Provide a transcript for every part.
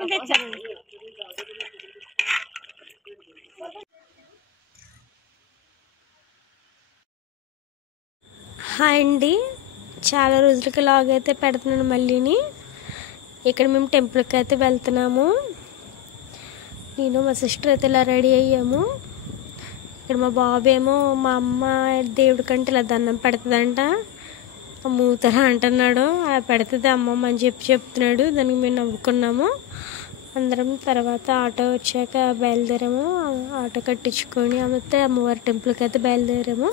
Hi అండి, చాలా రోజులకి లాగ్ అయితే పెడుతున్నాను మళ్ళీని. ఇక్కడ మేము టెంపుల్కి అయితే వెళ్తున్నాము. నేను మా సిస్టర్ అయితే ఇలా రెడీ అయ్యాము. ఇక్కడ మా బాబు ఏమో మా అమ్మ దేవుడి కంటే ఇలా దండం పెడుతుందంట, మూతర అంటున్నాడు. అలా పెడుతుంది అమ్మమ్మ అని చెప్తున్నాడు. దానికి మేము నవ్వుకున్నాము అందరం. తర్వాత ఆటో వచ్చాక బయలుదేరాము. ఆటో కట్టించుకొని అమ్మవారి టెంపుల్కి అయితే బయలుదేరాము.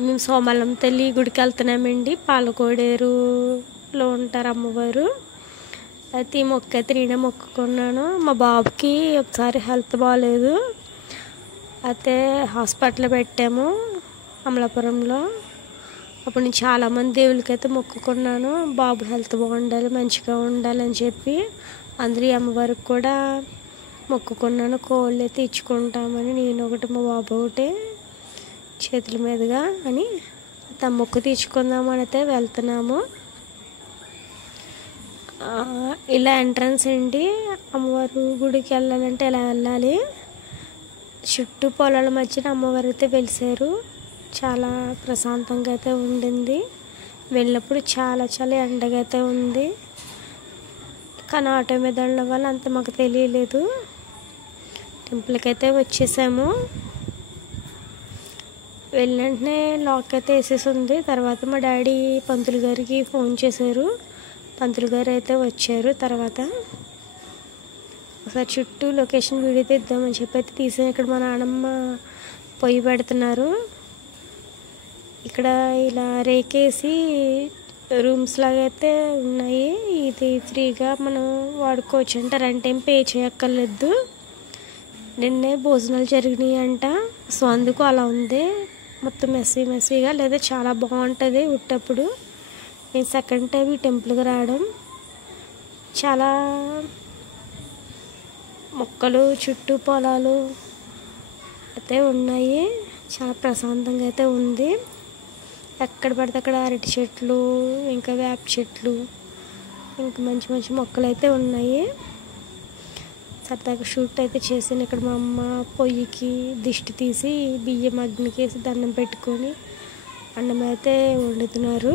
మేము సోమలం తల్లి గుడికి వెళ్తున్నామండి. పాలకోడేరులో ఉంటారు అమ్మవారు. అయితే ఈ మొక్క అయితే నేనే మొక్కుకున్నాను. మా బాబుకి ఒకసారి హెల్త్ బాగాలేదు, అయితే హాస్పిటల్లో పెట్టాము అమలాపురంలో. అప్పుడు నేను చాలామంది దేవుళ్ళకి అయితే మొక్కుకున్నాను, బాబు హెల్త్ బాగుండాలి, మంచిగా ఉండాలని చెప్పి. అందరూ అమ్మవారికి కూడా మొక్కుకున్నాను. కోళ్ళు అయితే ఇచ్చుకుంటామని, నేను ఒకటి మా బాబు ఒకటి చేతుల మీదుగా అని మొక్కు తీర్చుకుందామని అయితే వెళ్తున్నాము. ఇలా ఎంట్రన్స్ ఏంటి, అమ్మవారు గుడికి వెళ్ళాలంటే ఇలా వెళ్ళాలి. చుట్టూ పొలాల మధ్యన అమ్మవారు అయితే వెలిసారు. చాలా ప్రశాంతంగా అయితే ఉండింది. వెళ్ళినప్పుడు చాలా చాలా ఎండగా అయితే ఉంది, కానీ ఆటో మీద వెళ్ళడం వల్ల అంత మాకు తెలియలేదు. టెంపుల్కి అయితే వచ్చేసాము. వెళ్ళిన వెంటనే లాక్ అయితే వేసేసి ఉంది. తర్వాత మా డాడీ పంతులు గారికి ఫోన్ చేశారు. పంతులు గారు అయితే వచ్చారు. తర్వాత ఒకసారి చుట్టూ లొకేషన్ వీడియో తీద్దామని చెప్పి అయితే తీసాను. ఇక్కడ మా నాన్నమ్మ పొయ్యి పెడుతున్నారు. ఇక్కడ ఇలా రేకేసి రూమ్స్ లాగా అయితే ఉన్నాయి. ఇది ఫ్రీగా మనం వాడుకోవచ్చు అంట, రెంట్ ఏం పే చేయక్కర్లేదు. నిన్నే భోజనాలు జరిగినాయి అంట, సో అందుకు అలా ఉంది. మొత్తం మెస్సీగా లేదా చాలా బాగుంటుంది ఉట్టప్పుడు. నేను సెకండ్ టైం ఈ టెంపుల్కి రావడం. చాలా మొక్కలు చుట్టూ పొలాలు అయితే ఉన్నాయి. చాలా ప్రశాంతంగా అయితే ఉంది. ఎక్కడ పడితే అక్కడ అరటి చెట్లు, ఇంకా వేప చెట్లు, ఇంకా మంచి మంచి మొక్కలు అయితే ఉన్నాయి. సరదాగా షూట్ అయితే చేశాను. ఇక్కడ మా అమ్మ పొయ్యికి దిష్టి తీసి బియ్యం అగ్నికేసి దండం పెట్టుకొని అన్నం అయితే వండుతున్నారు.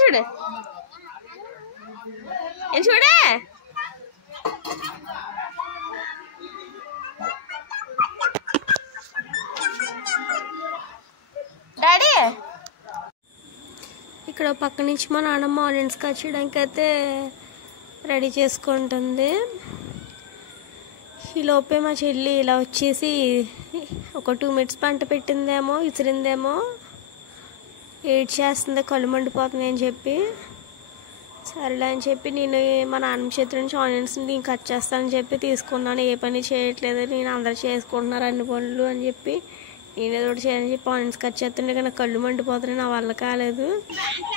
చూడు చూడే డాడీ. ఇక్కడ పక్క నుంచి మా నాన్నమ్మ ఆనియన్స్ కట్ చేయడానికి అయితే రెడీ చేసుకుంటుంది. ఈ లోపే మా చెల్లి ఇలా వచ్చేసి ఒక 2 minutes పంట పెట్టిందేమో, విసిరిందేమో, ఏడ్చేస్తుంది, కళ్ళు మండిపోతుంది అని చెప్పి. సరేలే అని చెప్పి నేను మా నాన్నమ్మ చేతి నుంచి ఆనియన్స్ నేను కట్ చేస్తానని చెప్పి తీసుకున్నాను. ఏ పని చేయట్లేదు, నేను అందరూ చేసుకుంటున్నారు అన్ని పనులు అని చెప్పి నేను ఏదో ఒకటి చేయాలని చెప్పి ఆనియన్స్ కట్ చేస్తుండే, కానీ నాకు కళ్ళు మండిపోతున్నాయి, నా వల్ల కాలేదు.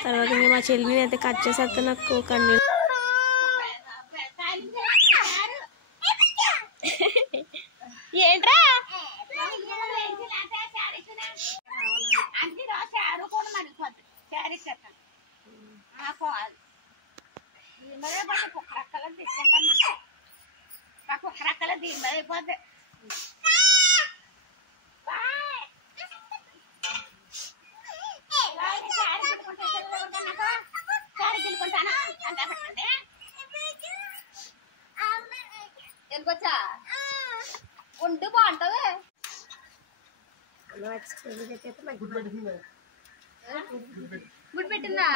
తర్వాత ఇంకా మా చెల్లిని అయితే కట్ చేసేస్తే నాకు కన్నీళ్ళు. ఏంట్రా ఉండు బాగుంటుంది. గుడి పెట్టిందా?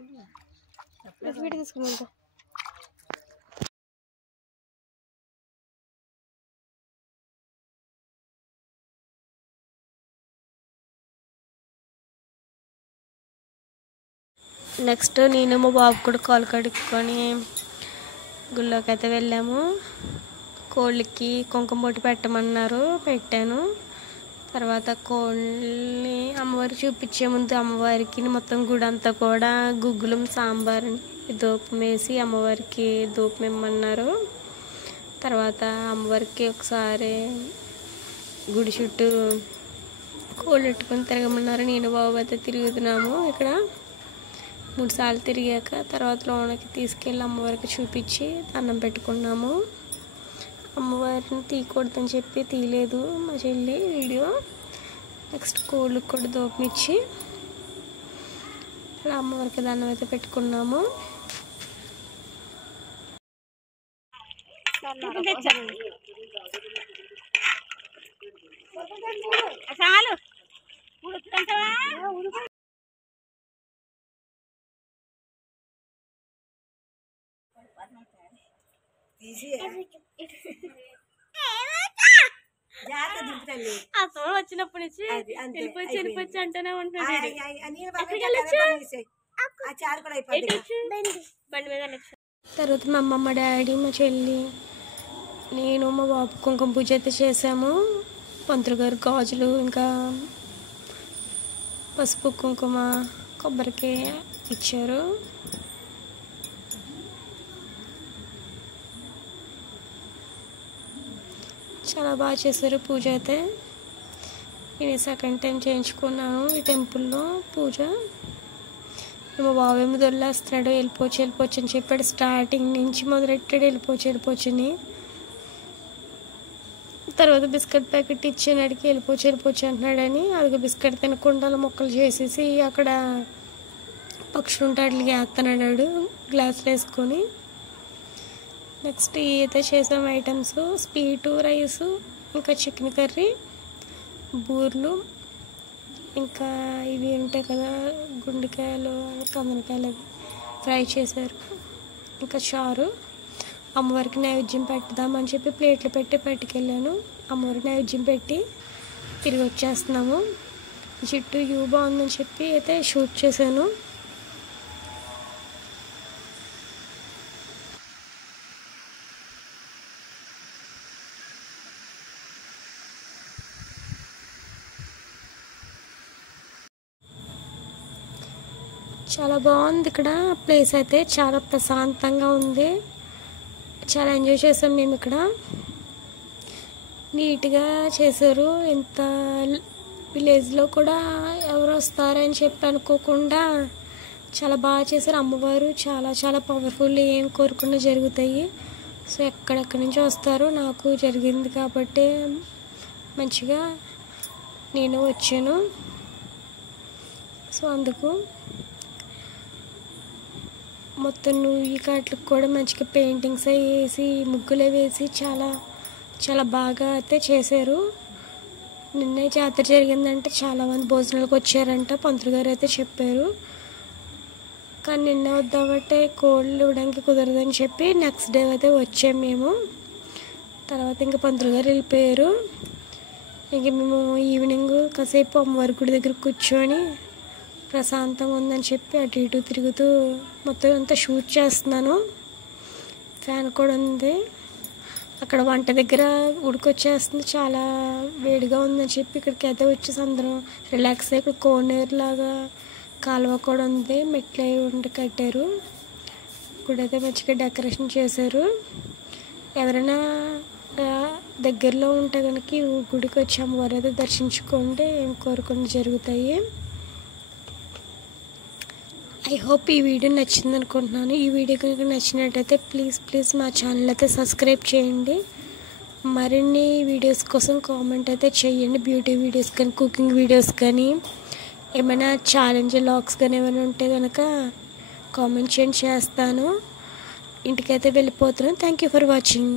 వీడియో తీసుకున్నాను. నెక్స్ట్ నేను మా బాబు కూడా కాలు కడుక్కొని గుళ్ళోకి అయితే వెళ్ళాము. కోళ్ళకి కుంకుమ బొట్టు పెట్టమన్నారు, పెట్టాను. తర్వాత కోళ్ళని అమ్మవారికి చూపించే ముందు అమ్మవారికి మొత్తం గుడి అంతా కూడా గుగ్గులం సాంబార్ ధూపం వేసి అమ్మవారికి ధూపం ఇమ్మన్నారు. తర్వాత అమ్మవారికి ఒకసారి గుడి చుట్టూ కోళ్ళు పెట్టుకొని తిరగమన్నారు. నేను బాబు అయితే తిరుగుతున్నాము. ఇక్కడ 3 సార్లు తిరిగాక తర్వాత లోనకి తీసుకెళ్ళి అమ్మవారికి చూపించి దండం పెట్టుకున్నాము. అమ్మవారిని తీయకూడదని చెప్పి తీయలేదు మా చెల్లి వీడియో. నెక్స్ట్ కోళ్ళకి కూడా ధూపం ఇచ్చి అలా అమ్మవారికి దండం అయితే పెట్టుకున్నాము. వచ్చినప్పటి నుంచి వెళ్ళిపోవచ్చు అంటూనే ఉంటాడు. తర్వాత మా అమ్మ, మా డాడీ, మా చెల్లి, నేను, మా బాబు కుంకుమ పూజ అయితే చేసాము. పంతులు గారు గాజులు, ఇంకా పసుపు, కుంకుమ, కొబ్బరికాయ ఇచ్చారు. చాలా బాగా చేశారు పూజ అయితే. నేను సెకండ్ టైం చేయించుకున్నాను ఈ టెంపుల్లో పూజ. మా బాబు ఏమో దొల్లేస్తున్నాడు, వెళ్ళిపోవచ్చు అని చెప్పాడు. స్టార్టింగ్ నుంచి మొదలెట్టాడు వెళ్ళిపోవచ్చు. తర్వాత బిస్కెట్ ప్యాకెట్ ఇచ్చాను, అడిగి వెళ్ళిపోవచ్చు అంటున్నాడని. అది బిస్కెట్ తినకుండా మొక్కలు చేసేసి అక్కడ పక్షులు ఉంటే అట్లకి వేస్తున్నాడు గ్లాసులు వేసుకొని. నెక్స్ట్ అయితే చేసాం ఐటమ్స్: స్వీటు, రైసు, ఇంకా చికెన్ కర్రీ, బూర్లు, ఇంకా ఇవి ఉంటాయి కదా గుండెకాయలు, కందనకాయలు ఫ్రై చేశారు, ఇంకా చారు. అమ్మవారికి నైవేద్యం పెడదామని చెప్పి ప్లేట్లు పెట్టి పట్టుకెళ్ళాను. అమ్మవారికి నైవేద్యం పెట్టి తిరిగి వచ్చేస్తున్నాము. జిట్టు వ్యూ బాగుందని చెప్పి అయితే షూట్ చేశాను. చాలా బాగుంది ఇక్కడ ప్లేస్ అయితే, చాలా ప్రశాంతంగా ఉంది. చాలా ఎంజాయ్ చేసాం మేము ఇక్కడ. నీట్గా చేశారు. ఇంత విలేజ్లో కూడా ఎవరు వస్తారని చెప్పి అనుకోకుండా చాలా బాగా చేశారు. అమ్మవారు చాలా చాలా పవర్ఫుల్, ఏం కోరుకున్నా జరుగుతాయి. సో ఎక్కడెక్కడి నుంచి వస్తారు. నాకు జరిగింది కాబట్టి మంచిగా నేను వచ్చాను. సో అందుకు మొత్తం నువ్వు కాట్లకు కూడా మంచిగా పెయింటింగ్స్ వేసి ముగ్గులు వేసి చాలా చాలా బాగా అయితే చేశారు. నిన్నే జాతర జరిగిందంటే చాలామంది భోజనాలకు వచ్చారంట, పంతులు గారు అయితే చెప్పారు. కానీ నిన్న వద్దామంటే కోళ్ళు ఇవ్వడానికి కుదరదని చెప్పి నెక్స్ట్ డే అయితే వచ్చాము మేము. తర్వాత ఇంకా పంతులు గారు వెళ్ళిపోయారు. ఇంక మేము ఈవినింగ్ కాసేపు అమ్మవారి గుడి దగ్గర కూర్చొని ప్రశాంతంగా ఉందని చెప్పి అటు ఇటు తిరుగుతూ మొత్తం అంతా షూట్ చేస్తున్నాను. ఫ్యాన్ కూడా ఉంది. అక్కడ వంట దగ్గర ఉడికొచ్చేస్తుంది, చాలా వేడిగా ఉందని చెప్పి ఇక్కడికి అయితే వచ్చేసి అందరం రిలాక్స్ అయ్యి ఇక్కడ కోనేరు లాగా కాలువ కూడా ఉంది, మెట్లు అవి ఉండి కట్టారు. ఇప్పుడైతే మంచిగా డెకరేషన్ చేశారు. ఎవరైనా దగ్గరలో ఉంటే కనుక ఈ గుడికి వచ్చి అమ్మవారు అయితే దర్శించుకోండి, ఏం కోరుకుని జరుగుతాయి. ఐ హోప్ ఈ వీడియో నచ్చింది అనుకుంటున్నాను. ఈ వీడియో కనుక నచ్చినట్టయితే ప్లీజ్ మా ఛానల్ అయితే సబ్స్క్రైబ్ చేయండి. మరిన్ని వీడియోస్ కోసం కామెంట్ అయితే చేయండి. బ్యూటీ వీడియోస్ కానీ, కుకింగ్ వీడియోస్ కానీ, ఏమైనా ఛాలెంజ్ లాగ్స్ కానీ ఏమైనా ఉంటే కనుక కామెంట్ చేయండి, చేస్తాను. ఇంటికైతే వెళ్ళిపోతున్నాను. Thank you for watching.